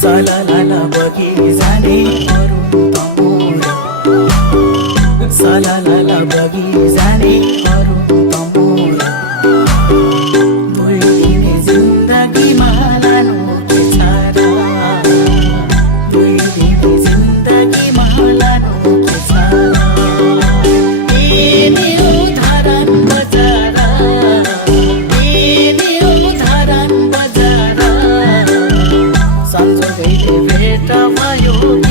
सलाला बगी जाने अरू तमोर सलाला बगी जाने अरू तमोर दुई दिने जिन्दगीमा लानु के छ र दुई दिने जिन्दगीमा लानु के छ मेरो धारण बजार संजोगैले भेट भयो।